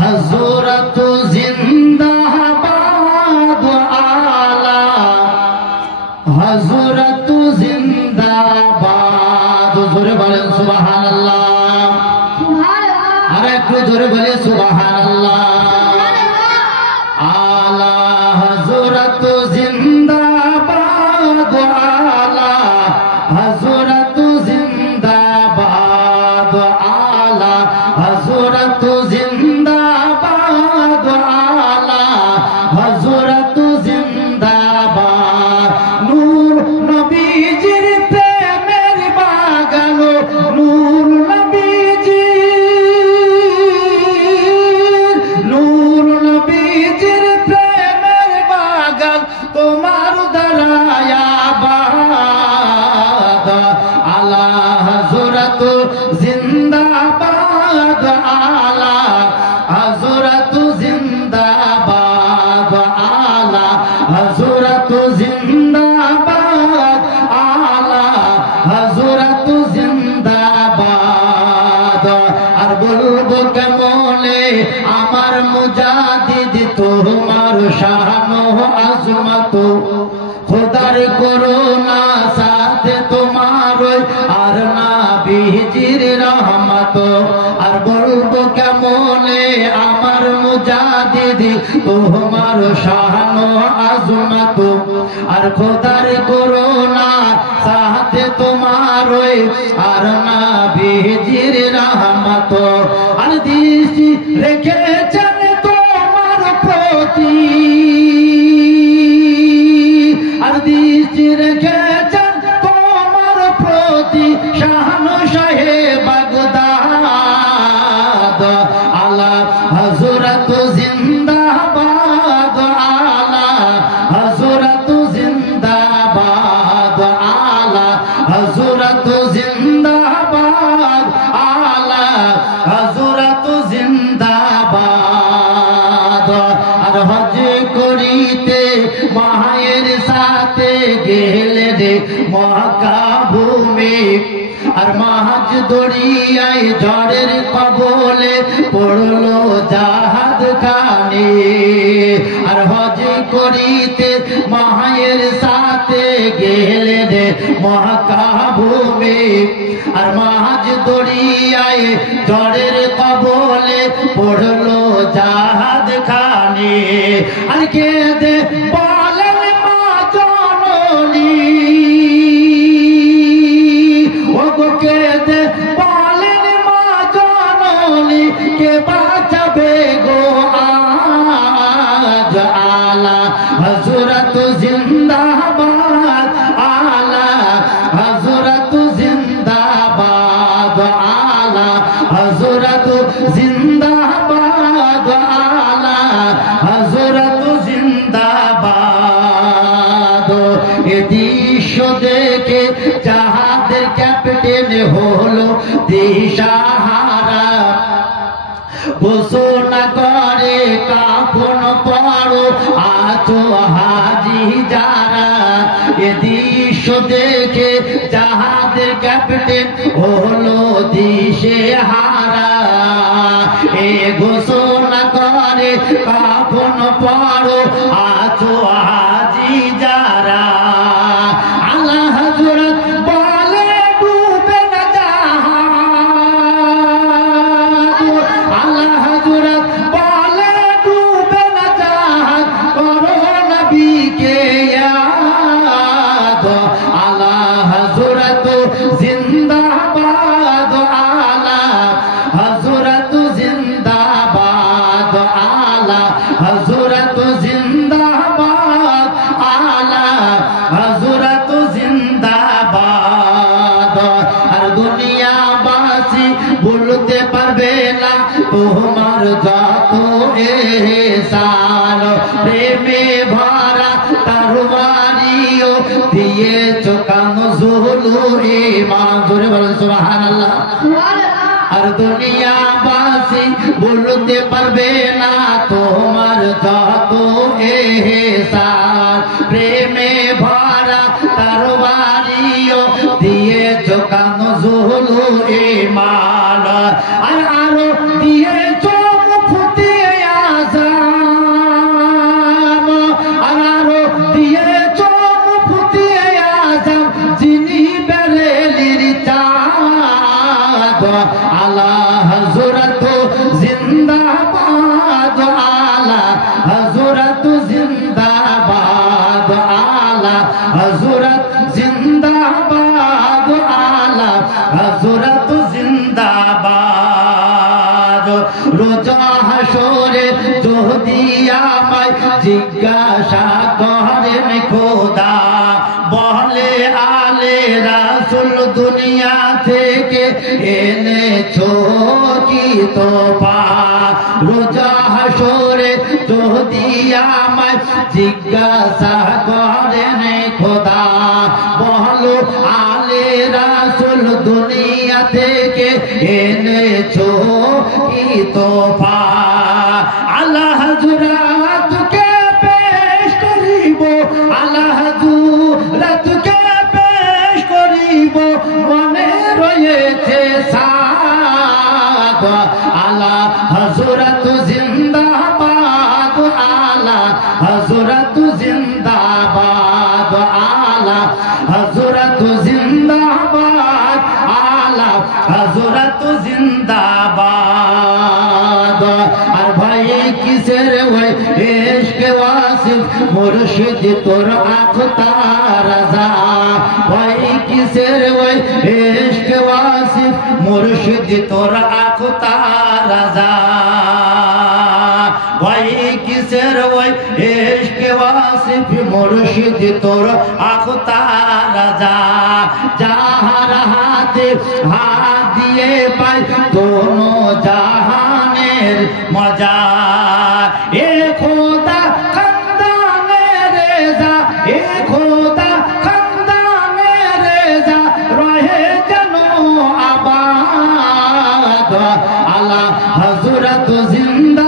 हज़रत जिंदाबाद आला हज़रत जिंदाबाद जोरे बोलें सुबहानल्लाह अरे एकटू जोरे बोले सुबहानल्लाह आला हज़रत जिंदाबाद आला हज़रत जिंदाबाद आला हज़रत जिंदाबाद आला हज़रत जिंदाबाद नूर नबीजिर प्रेमेर बागानो नूर नबीजिर प्रेमेर बागान তোমার দলায়া বাদ আলা হযরত জিন্দাবাদ আলা হযরত জিন্দাবাদ আলা হযরত জিন্দাবাদ আলা হযরত জিন্দাবাদ আর বলবো কেমনে আমার মুজাদ্দিদ তোমার শান ও আজমত খোদার করুণা সাথে তোমার আর নবীজির রহমত আর বলবো কেমনে আমার মুজাদ্দিদ তোমার শান ও আজমত আর খোদার করুণা সাথে তোমার আর নবীজির রহমত আর দৃষ্টি রেখেছেন তোমার প্রতি আর দৃষ্টি রেখেছেন তোমার প্রতি শাহনশাহে বাগদাদ আলা হযরত জিন্দাবাদ আলা হযরত জিন্দাবাদ আলা হযরত জিন্দাবাদ আলা হযরত জিন্দাবাদ আর হজ করিতে মায়ের সাথে গেলে রে মক্কা ভূমি আর মাঝ দরিয়ায় ঝড়ের কবলে পড়লো জাহাজ খানি আর হজ করিতে মায়ের সাথে গেলে রে মক্কা ভূমি আর মাঝ দরিয়ায় ঝড়ের কবলে পড়লো জাহাজ খানি আর কেঁদে বলেন মা জননী ওগো কেঁদে বলেন মা জননী কে বাঁচাবে গো আজ আলা হযরত জিন্দাবাদ আলা হযরত জিন্দাবাদ আলা হযরত জিন্দাবাদ আলা হযরত জিন্দাবাদ এ দৃশ্য দেখে জাহাজের ক্যাপ্টেন হলো দিশাহারা ঘোষণা করে কাফন পড়ো আছো হাজি যারা এ দৃশ্য দেখে জাহাজের ক্যাপ্টেন হলো দিশেহারা এ ঘোষণা করে কাফন পড়ো আছো হাজি যারা আলা হযরত বলে ডুবে না জাহাজ আলা হযরত বলে ডুবে না জাহাজ করো নবীকে ইয়াদ আলা হযরত জিন্দাবাদ আলা হযরত জিন্দাবাদ আলা হযরত জিন্দাবাদ আলা হযরত জিন্দাবাদ আর দুনিয়াবাসী ভুলতে পারবে না তোমার যত এহসান প্রেমে ভরা তরবারিও দিয়েছো কানজুল ঈমান জোরে বলেন সুবহানাল্লাহ আর দুনিয়াবাসী ভুলতে পারবে না তোমার যত এহসান প্রেমে ভরা তরবারিও দিয়েছো কানজুল ঈমান আর আরো দিয়েছ মুফতি আজম আর আরো দিয়েছ মুফতি আজম যিনি বেরেলির চাঁদ আলা হযরত জিন্দাবাদ আলা হযরত জিন্দাবাদ আলা হযরত জিন্দাবাদ আলা হযরত জিন্দাবাদ রোজা হাসরে যদি আমায় জিজ্ঞাসা করেন খোদা বলে আলে রাসূল দুনিয়া থেকে এনেছো কি তোফা রোজা হাসরে যদি আমায় জিজ্ঞাসা করেন খোদা বলো আলে রাসূল দুনিয়া থেকে এনেছো কি তোফা আলা হযরতকে পেশ করিব আলা হযরতকে পেশ করিব মনে রয়েছে সাদ আলা হযরত জিন্দাবাদ আলা হযরত জিন্দাবাদ আলা হযরত জিন্দাবাদ আলা হযরত জিন্দাবাদ আর ভাই কিসের ওই ইশক ওয়াসিফ মুর্শিদ তোর আখতা রাজা ভাই কিসের ওই ইশক ওয়াসিফ মুর্শিদ তোর আখতা রাজা ভাই কিসের ওই ইশক ওয়াসিফ মুর্শিদ তোর আখতা রাজা যাহার হাতে হাত দিয়ে পাই দোনো জাহানের মজা এ খোদা খানদানে রেজা এ খোদা খানদানে রেজা রহে যেন আবাদ আলা হযরত জিন্দাবাদ